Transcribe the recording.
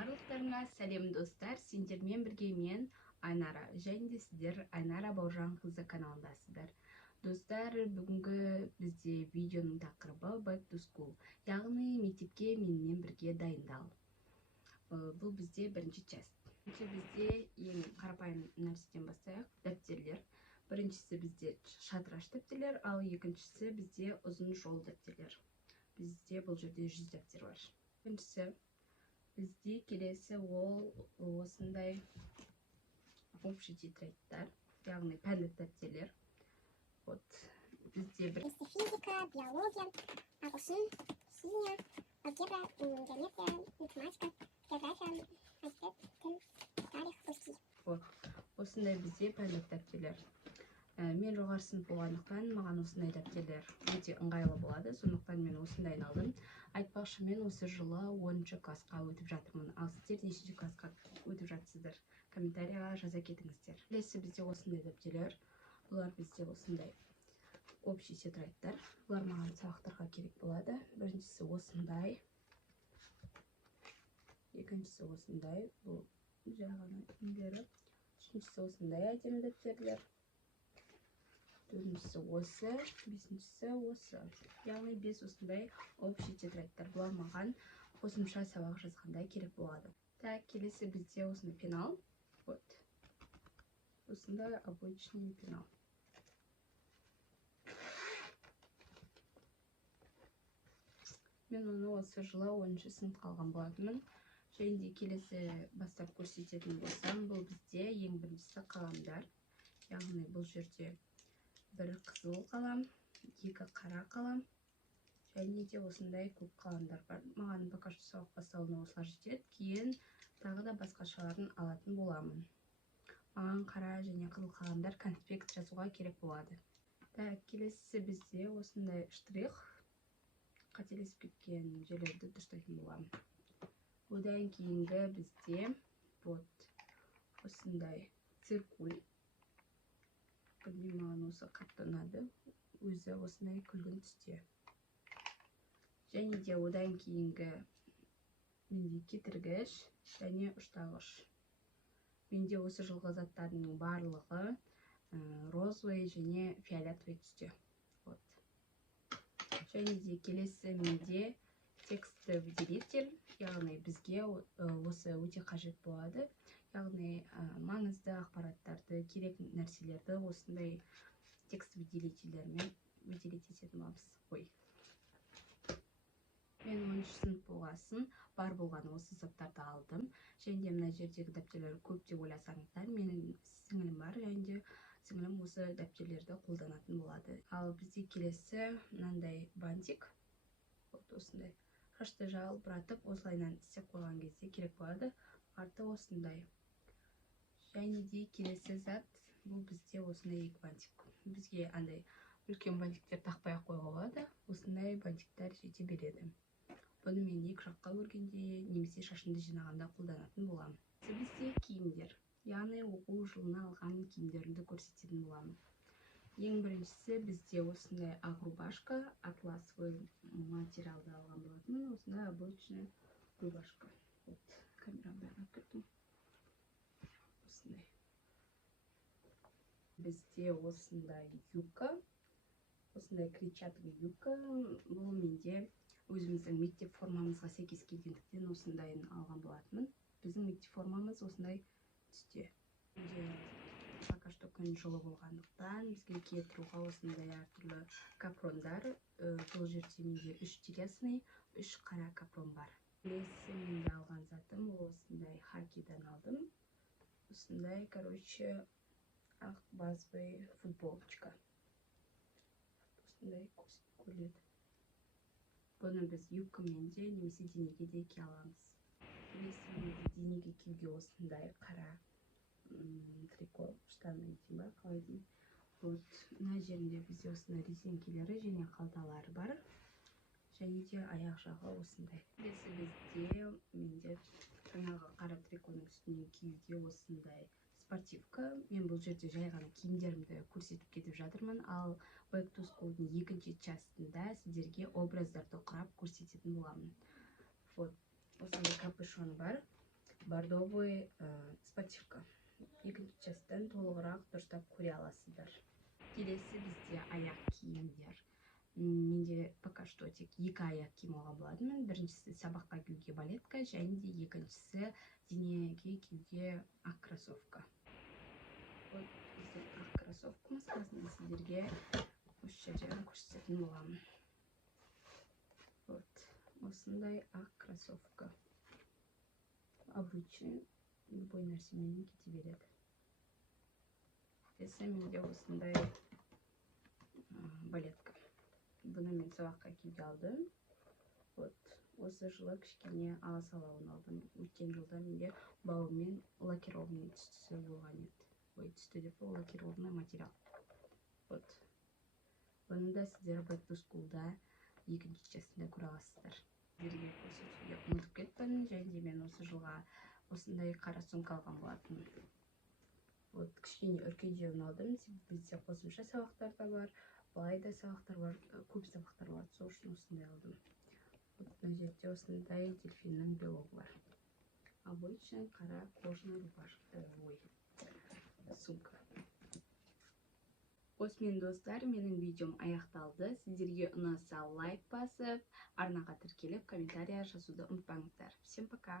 Барлықтарыңа сәлем достар, сендермен бірге мен Айнара, және де сіздер Айнара Бауыржанқызы каналындасыздар. Достар, бүгінгі бізде видеоның тақырыбы Back to School, яғни мектепке менімен бірге дайындал. Бұл бізде бірінші часть. Бізде ең қарапайым нәрседен бастайық, дәптерлер. Біріншісі бізде шатыраш дәптерлер, ал екіншісі бізде ұзын жол дәптерлер. Бізде бұл жерде 100 дәптер бар. Біріншісі бізде келесі ол осындай общий тетрадьтар, яғни пәндік дәптерлер. Бізде физика, биология, ағылшын, химия, алгебра, геометрия, математика, география, әдебиет, тіл, тарих, русский. Осындай бізде пәндік дәптерлер. Мен жоғары сынып болғандықтан маған осындай дәптерлер өте ыңғайлы болады, сондықтан мен осындайын алдым. Айтпақшы, мен осы жылы 10-шы классқа өтіп жатырмын. Ал сіздер нешінші классқа өтіп жатсыздар? Комментарияға жаза кетіңіздер. Келесі бізде осындай дәптерлер. Бұлар бізде осындай общий тетрадьтар. Бұлар маған сабақтарға керек болады. Біріншісі осындай, екіншісі осындай, бұл жай ғана нелері. Үшіншісі осындай әдемі дәптерлер. Төртіншісі осы, бесіншісі осы. Яғни 5 осындай общий тетрадьтар. Бұлар маған қосымша сабақ жазғанда керек болады. Так, келесі бізде осындай пенал. Осындай обычный пенал. Мен оны осы жылы 10-шы сыныпқа алған болатынмын. Және де келесі бастап көрсететін болсам, бұл бізде ең біріншісі қаламдар. Яғни бұл жерде бір қызыл қалам, екі қара қалам, және де осындай көк қаламдар бар. Маған пока что сабақ басталуына осылар жетеді. Кейін тағы да басқашаларын алатын боламын. Маған қара және қызыл қаламдар конспект жазуға керек болады. Так, келесі бізде осындай штрих. Қателесіп кеткен жерлерді дұрыстайтын боламын. Одан кейінгі бізде осындай циркуль. Білмеймін, маған осы қатты ұнады. Өзі осындай күлгін түсте. Және де одан кейінгі менде кетіргіш және ұштағыш. Менде осы жылғы заттардың барлығы розовый және фиолетовый түсте. Және де келесі менде текстті выделитель, яғни бізге осы өте қажет болады. Яғни маңызды ақпараттарды, керек нәрселерді осындай текст выделительдермен выделить ететін боламыз. Мен 10-шы сынып болғасын бар болған осы заттарды алдым. Және де мына жердегі дәптерлер көп деп ойласаңыздар, менің сіңілім бар, және де сіңілім осы дәптерлерді қолданатын болады. Ал бізде келесі мынандай бантик. Осындай шашты жалбыратып, осылайынан істеп қойған кезде керек болады. Арты осындай. Және де келесі зат, бұл бізде осындай екі бантик. Бізге андай үлкен бантиктер тақпай ақ қоюға болады. Осындай бантиктер жете береді. Бұны мен екі жаққа өргенде немесе шашымды жинағанда қолданатын боламын. Бізде киімдер, яғни оқу жылына алған киімдерімді көрсететін боламын. Ең біріншісі бізде осындай ақ рубашка, атласовый материалды алған болатынмын. Осындай обычный рубашка. Камерамды алып кеттім. Осындай. Бізде осындай юбка, осындай клетчатый юбка. Бұл менде өзіміздің мектеп формамызға сәйкес келгендіктен осындайын алған болатынмын. Біздің мектеп формамыз осындай түсте. Пока что күн жылы болғандықтан бізге кие тұруға осындай әртүрлі капрондар. Бұл жерде менде 3 телесный, 3 қара капрон бар. Келесі менде алған затым осындай хакидан алдым. Осындай, короче, ақ базовый футболочка. Осындай көреді. Бұны біз юбкамен де немесе денеге де кие аламыз. Келесі менде денеге киюге осындай қара трико штаны дейін ба, қалай дейін. Мына жерінде бізде осындай резинкелері және қалталары бар. Және де аяқ жағы осындай. Келесі бізде менде жаңағы қара триконың үстінен киюге осындай спортивка. Мен бұл жерде жай ғана киімдерімді көрсетіп кетіп жатырмын. Ал Back to School'дың екінші частында сіздерге образдарды құрап көрсететін боламын. Осындай капюшон бар. бордовый спативка. Екінші частан толығырақ дұрыстап көре аласыздар. Келесі бізде аяқ киімдер. Менде пока что тек екі аяқ киім алған болатынмын. Біріншісі сабаққа киюге балетка, және де екіншісі денеге киюге ақ кроссовка. Вот біздің ақ кроссовкамыз. Қазір сіздерге осы жерден көрсететін боламын. Вот осындай ақ кроссовка. Обычный любой нәрсемен кете береді. Келесі менде осындай балетка. Бұны мен сабаққа киюге алдым. Вот осы жылы кішкене ала-салауын алдым. Өткен жылда менде бауырмен лакированный түсі болған еді. Ой, түсті деп лакированный материал. Вот. Бұны да сіздер Back to School'да екінші частында көре аласыздар. Сіздерге көрсетуге ұмытып кеттім, және де мен осы жылға осындай қара сумка алған болатынмын. Вот кішкене үлкен жерін алдым. Бізде қосымша сабақтар да бар, былай да сабақтар бар, көп сабақтар бар. Сол үшін осындай алдым. Вот мына жерде осындай дельфиннің белогы бар. Обычный қара кожаный рубашка. Сумка. Осымен достар, менің видеом аяқталды. Сіздерге ұнаса лайк басып, арнаға тіркеліп, комментария жазуды ұмытпаңыздар. Всем пока!